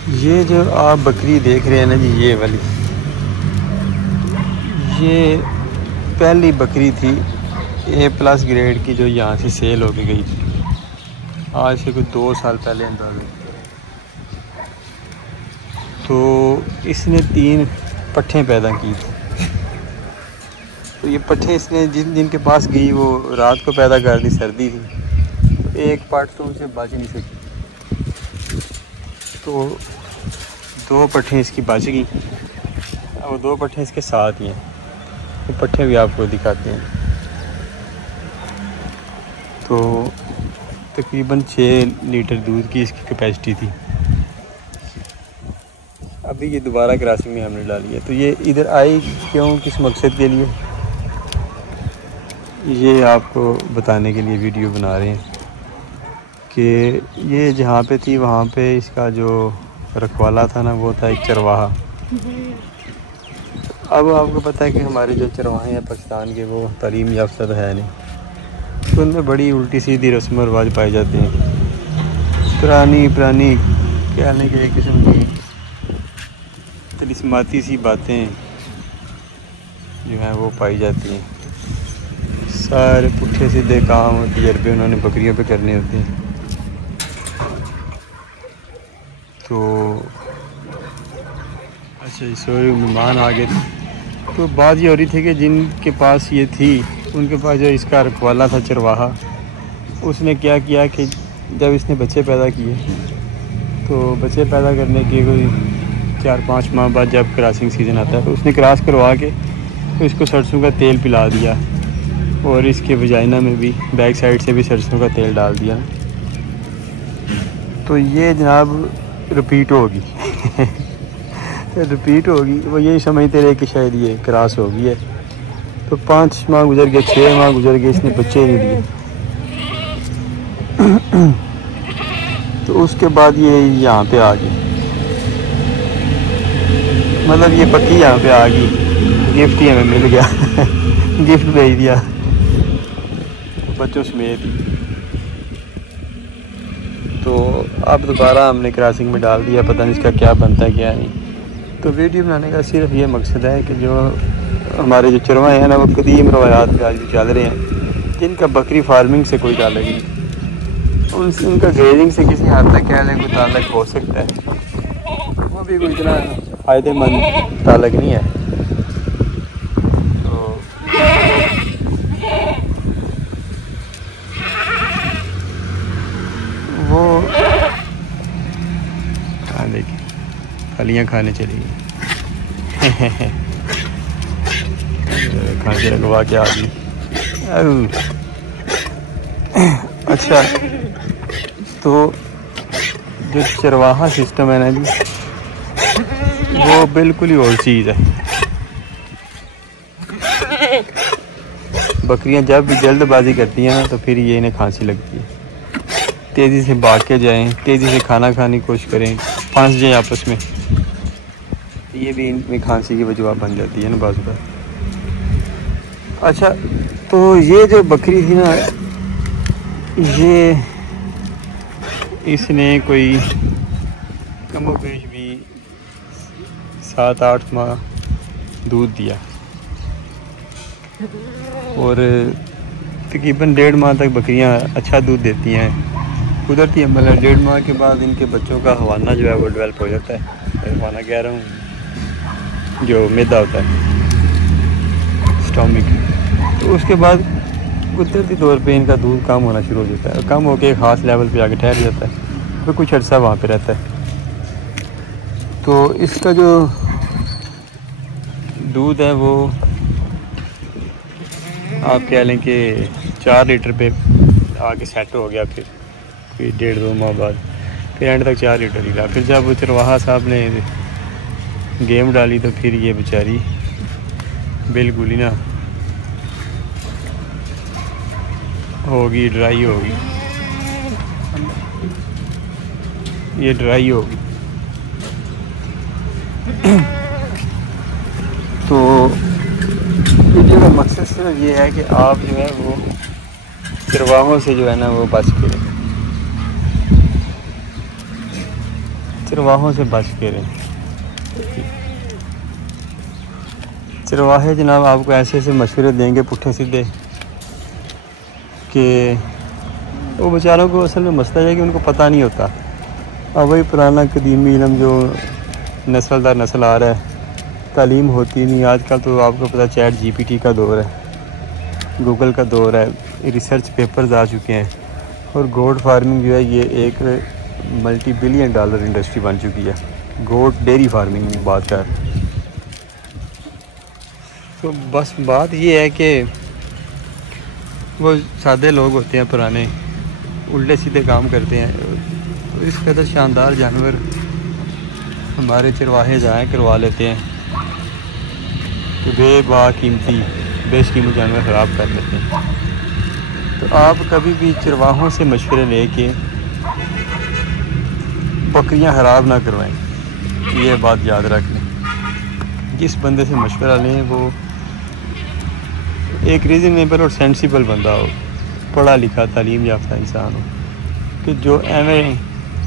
ये जो आप बकरी देख रहे हैं ना जी, ये वाली, ये पहली बकरी थी A+ ग्रेड की जो यहाँ से सेल होके गई थी, आज से कुछ 2 साल पहले अंदाज़ा। तो इसने 3 पट्ठें पैदा की थी। तो ये पट्ठे इसने जिनके पास गई वो रात को पैदा कर दी, सर्दी थी, तो एक पार्ट तो उनसे बच नहीं सकी, तो 2 पट्ठे इसकी बच गई। वो 2 पट्ठे इसके साथ ही हैं, वो पट्ठे भी आपको दिखाते हैं। तो तकरीबन 6 लीटर दूध की इसकी कैपेसिटी थी। अभी ये दोबारा क्रॉसिंग में हमने डाली है। तो ये इधर आई क्यों, किस मकसद के लिए, ये आपको बताने के लिए वीडियो बना रहे हैं कि ये जहाँ पे थी वहाँ पे इसका जो रखवाला था ना, वो था एक चरवाहा। अब आपको पता है कि हमारे जो चरवाहे हैं पाकिस्तान के, वो तालीम याफ्ता तो है नहीं, तो उनमें बड़ी उल्टी सीधी रस्म व रिवाज पाए जाते हैं। पुरानी कहने के एक किस्म की तिलिस्माती सी बातें जो हैं वो पाई जाती हैं। सारे पुट्ठे सीधे काम और तजर्बे उन्होंने बकरियों पे करने होते हैं। तो अच्छा, सॉरी, मेहमान आ गए थे। तो बात ये हो रही थी कि जिनके पास ये थी, उनके पास जो इसका रखवाला था चरवाहा, उसने क्या किया कि जब इसने बच्चे पैदा किए, तो बच्चे पैदा करने के कोई 4-5 माह बाद जब क्रॉसिंग सीज़न आता है, तो उसने क्रॉस करवा के तो इसको सरसों का तेल पिला दिया, और इसके वजाइना में भी बैक साइड से भी सरसों का तेल डाल दिया। तो ये जनाब रिपीट होगी रिपीट होगी, वो यही समझते रहे कि शायद ये क्रॉस हो गई है। तो 5 माह गुजर गए, 6 माह गुजर गए, इसने बच्चे नहीं दिए। तो उसके बाद ये यहाँ पे आ गई, मतलब ये पक्की यहाँ पे आ गई, गिफ्ट ही हमें मिल गया गिफ्ट भेज दिया बच्चों समेत। तो अब दोबारा हमने क्रॉसिंग में डाल दिया, पता नहीं इसका क्या बनता है क्या नहीं। तो वीडियो बनाने का सिर्फ ये मकसद है कि जो हमारे जो चरवाहे हैं ना, वो कदीम रवायात पे आज भी चल रहे हैं, जिनका बकरी फार्मिंग से कोई ताल्लुक नहीं, उनका ग्रेजिंग से किसी हद तक कह लें कोई ताल्लुक हो सकता है, वो भी कोई इतना फ़ायदेमंद ताल्लुक नहीं है। तो वो देखिए फलियाँ खाने चली गई खाने लगवा के आ गई। अच्छा, तो जो चरवाहा सिस्टम है ना जी, वो बिल्कुल ही और चीज़ है। बकरियां जब भी जल्दबाजी करती हैं ना, तो फिर ये इन्हें खांसी लगती है। तेज़ी से भाग के जाएँ, तेज़ी से खाना खाने की कोशिश करें, फंस जाएँ आपस में, ये भी इनमें खांसी की वजह बन जाती है ना बाज़ बार। अच्छा, तो ये जो बकरी थी ना, ये इसने कोई कम पेश भी 7-8 माह दूध दिया, और तकरीबन 1.5 माह तक बकरियां अच्छा दूध देती हैं। कुदरती अमल है, 1.5 माह के बाद इनके बच्चों का हवाना जो है वो डेवलप हो जाता है। हवाना कह रहा हूँ, जो मैदा होता है, स्टोमिक। तो उसके बाद कुदरती तौर पे इनका दूध कम होना शुरू हो जाता है, कम होकर एक ख़ास लेवल पे आके ठहर जाता है, फिर कुछ अर्सा वहाँ पे रहता है। तो इसका जो दूध है वो आप कह लें कि 4 लीटर पे आके सेट हो गया। फिर 1.5-2 माह बाद फिर एंड तक 4 लीटर ही रहा। फिर जब वो चरवाहा साहब ने गेम डाली, तो फिर ये बेचारी बिल्कुल ही ना होगी, ड्राई होगी, ये ड्राई होगी। तो वीडियो का मकसद सिर्फ ये है कि आप जो है वो चरवाहों से जो है ना वो बच के, चरवाहों से बच के रहें। चरवाहे जनाब आपको ऐसे ऐसे मशवरे देंगे पुट्ठे सीधे कि वो बेचारों को असल में मसला है कि उनको पता नहीं होता। अब वही पुराना कदीमी इल्म जो नस्ल दर नस्ल आ रहा है, तालीम होती नहीं। आजकल तो आपको पता चैट जीपीटी का दौर है, गूगल का दौर है, रिसर्च पेपर्स आ चुके हैं और गोट फार्मिंग जो है ये एक मल्टी बिलियन डॉलर इंडस्ट्री बन चुकी है। गोट डेयरी फार्मिंग की बात कर। तो बस बात ये है कि वो सादे लोग होते हैं पुराने, उल्टे सीधे काम करते हैं। तो इस कदर शानदार जानवर हमारे चरवाहे जाए करवा लेते हैं कि बेबाकीमती बेशकीमती जानवर ख़राब कर लेते हैं। तो आप कभी भी चरवाहों से मशवरे लेके बकरियां ख़राब ना करवाएं, ये बात याद रख लें। जिस बंदे से मशवरा लें वो एक रीज़नेबल और सेंसिबल बंदा हो, पढ़ा लिखा तालीम याफ्ता इंसान हो, कि जो एवं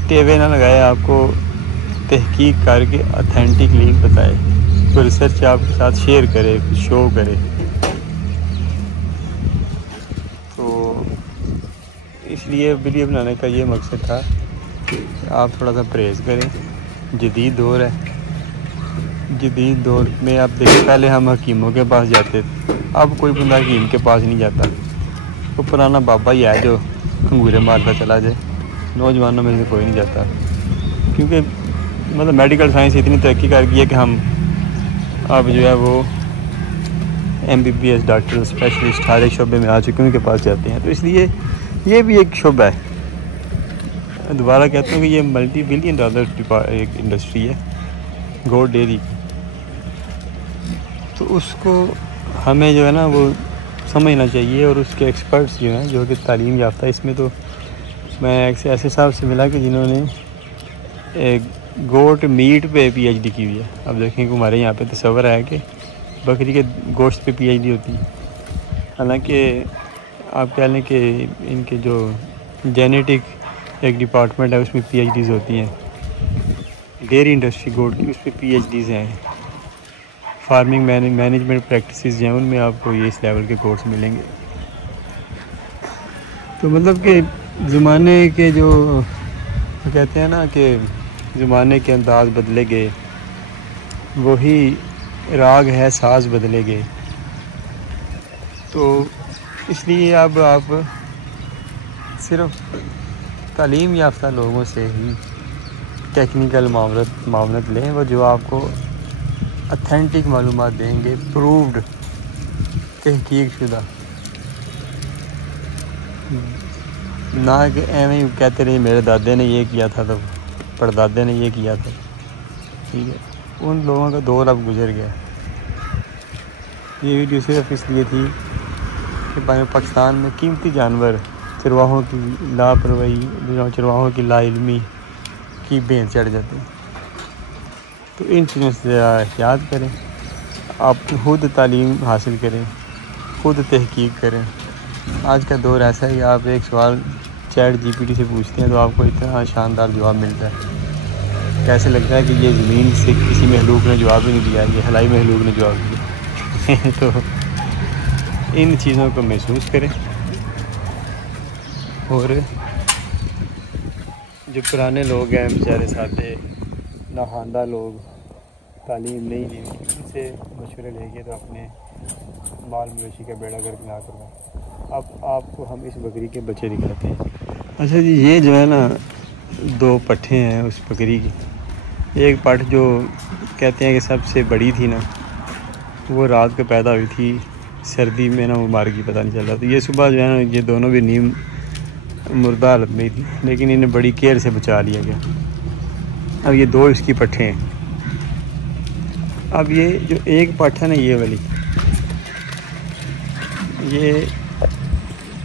टेवे ना लगाए, आपको तहकीक करके ऑथेंटिक लिंक बताए, कोई रिसर्च आपके साथ शेयर करे, शो करे। तो इसलिए वीडियो बनाने का ये मकसद था कि आप थोड़ा सा परहेज़ करें। जदीद दौर है, जदीद दौर में आप देखिए पहले हम हकीमों के पास जाते थे, अब कोई बंदा हकीम के पास नहीं जाता। तो पुराना बाबा ही है जो अंगूरे मारता चला जाए, नौजवानों में से कोई नहीं जाता। क्योंकि मतलब मेडिकल साइंस इतनी तरक्की कर गई है कि हम अब जो है वो MBBS डॉक्टर स्पेशलिस्ट हर एक शोबे में आ चुके हैं, उनके पास जाते हैं। तो इसलिए ये भी एक शोबा है। दोबारा कहता हूँ कि ये मल्टी बिलियन डॉलर एक इंडस्ट्री है गोट डेयरी की। तो उसको हमें जो है ना वो समझना चाहिए, और उसके एक्सपर्ट्स जो हैं जो कि तालीम याफ्ता। इसमें तो मैं ऐसे साहब से मिला कि जिन्होंने एक गोट मीट पे PhD की हुई है। अब देखें कि हमारे यहाँ पे तस्वर है कि बकरी के गोश्त पे PhD होती है। हालांकि आप कह लें कि इनके जो जेनेटिक एक डिपार्टमेंट है उसमें PhDs होती हैं। डेयरी इंडस्ट्री गोट की उस पर PhDs हैं। फार्मिंग मैनेजमेंट प्रैक्टिसेस जो हैं उनमें आपको ये इस लेवल के कोर्स मिलेंगे। तो मतलब कि ज़माने के जो कहते हैं ना कि ज़माने के अंदाज बदले गए, वही राग है साज बदले गए। तो इसलिए अब आप सिर्फ तालीम याफ्ता लोगों से ही टेक्निकल मामलत लें, वो जो आपको ऑथेंटिक मालूमात देंगे, प्रूव्ड तहकीक शुदा, ना कि एवं ही कहते रहे मेरे दादे ने ये किया था तो परदादे ने ये किया था। ठीक है, उन लोगों का दौर अब गुजर गया। ये वीडियो सिर्फ इसलिए थी कि पाकिस्तान में कीमती जानवर चरवाहों की लापरवाही, चरवाहों की लाइल्मी की बेंच चढ़ जाती है। तो इन चीज़ों से ज़रा एहतियात करें, आप खुद तालीम हासिल करें, खुद तहकीक करें। आज का दौर ऐसा है कि आप एक सवाल चैट जीपीटी से पूछते हैं तो आपको इतना शानदार जवाब मिलता है, कैसे लगता है कि ये ज़मीन से किसी महलूक ने जवाब ही नहीं दिया, ये हलाई महलूक ने जवाब दिया। तो इन चीज़ों को महसूस करें। और जो पुराने लोग हैं बेचारे सादे नाखानदा लोग, तालीम नहीं ली, उनसे मशवरे लेके तो अपने माल मवेशी का बेड़ा गर्क ना करवाएं। अब आपको हम इस बकरी के बच्चे दिखाते हैं। अच्छा जी, ये जो है ना 2 पट्ठे हैं उस बकरी की। एक पट्ठ जो कहते हैं कि सबसे बड़ी थी ना, वो रात को पैदा हुई थी, सर्दी में ना वो मार गई, पता नहीं चल रहा। तो ये सुबह जो है ना ये दोनों भी नीम मुर्दा हालत में थी, लेकिन इन्हें बड़ी केयर से बचा लिया गया। अब ये 2 इसकी पट्ठे हैं। अब ये जो एक पट्ठ है ना, ये वाली, ये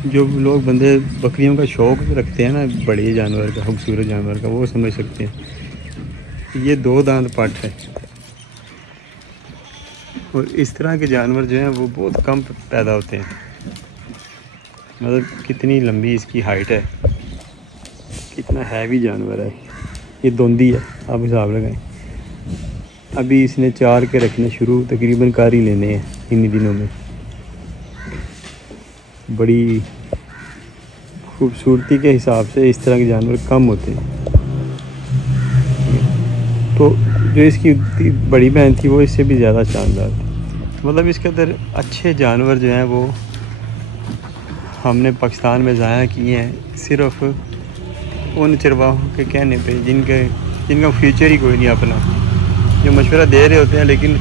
जो लोग बंदे बकरियों का शौक़ रखते हैं ना, बड़े जानवर का, खूबसूरत जानवर का, वो समझ सकते हैं। ये 2 दांत पट्ठ है और इस तरह के जानवर जो हैं वो बहुत कम पैदा होते हैं। मतलब कितनी लंबी इसकी हाइट है, कितना हैवी जानवर है। ये दोंदी है, आप हिसाब लगाएं। अभी इसने 4 के रखने शुरू तकरीबन कर ही लेने हैं इन्हीं दिनों में। बड़ी खूबसूरती के हिसाब से इस तरह के जानवर कम होते हैं। तो जो इसकी बड़ी बहन थी वो इससे भी ज़्यादा शानदार थी। मतलब इसके अंदर अच्छे जानवर जो हैं वो हमने पाकिस्तान में ज़ाया किए हैं सिर्फ़ उन चरवाहों के कहने पे जिनका फ्यूचर ही कोई नहीं अपना, जो मशवरा दे रहे होते हैं लेकिन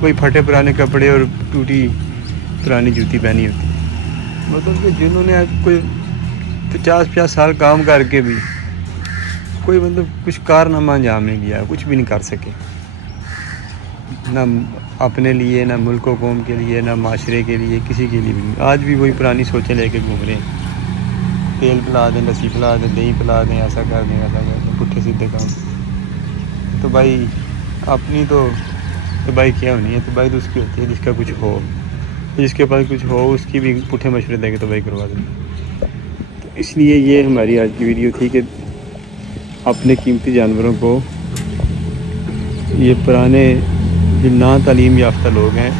कोई फटे पुराने कपड़े और टूटी पुरानी जूती पहनी होती है। मतलब कि जिन्होंने आज कोई 50-50 साल काम करके भी कोई मतलब कुछ कारनामा अंजाम नहीं दिया, कुछ भी नहीं कर सके, ना अपने लिए, ना मुल्क व कौम के लिए, ना माशरे के लिए, किसी के लिए भी नहीं। आज भी वही पुरानी सोचें लेके घूम रहे हैं, तेल पिला दें, लस्सी पिला दें, दही पिला दें, ऐसा कर दें, ऐसा कर दें, पुट्ठे सीधे काम। तो भाई अपनी तो भाई क्या होनी है, तो भाई तो उसकी होती है जिसका कुछ हो, जिसके पास कुछ हो उसकी भी पुट्ठे मशवरे देंगे तो भाई करवा देंगे। तो इसलिए ये हमारी आज की वीडियो थी कि अपने कीमती जानवरों को, ये पुराने जो ना तालीम याफ्ता लोग हैं,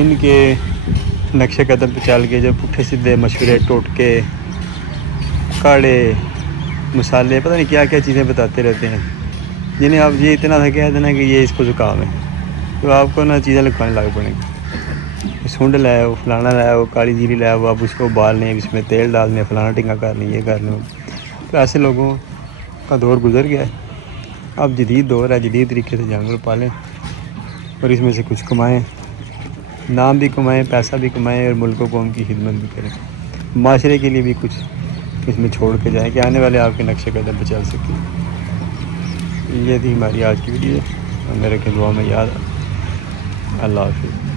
इनके नक्शे कदम पे चल के जो पुट्ठे सीधे मशवरे, टोटके, काढ़े, मसाले, पता नहीं क्या क्या चीज़ें बताते रहते हैं, जिन्हें आप ये इतना था कह देना कि ये इसको ज़ुकाम है, तो आपको ना चीज़ें लिखवाने लग पड़ेंगी। सूंड लाया हो, फलाना लाया हो, काली जीरी लाया हो, आप उसको उबालने, इसमें तेल डालने, फलाना टिंगा करने, ये करने। तो ऐसे लोगों का दौर गुजर गया है। अब जदीद दौर है, जदीद तरीके से जानवर पालें और इसमें से कुछ कमाएं, नाम भी कमाएं, पैसा भी कमाएं और मुल्क कौम की खिदमत भी करें, माशरे के लिए भी कुछ इसमें छोड़ के जाएं कि आने वाले आपके नक्शे कदम पर चल सकें। ये थी हमारी आज की वीडियो, मेरे के दुआ में याद। अल्लाह हाफ़िज़।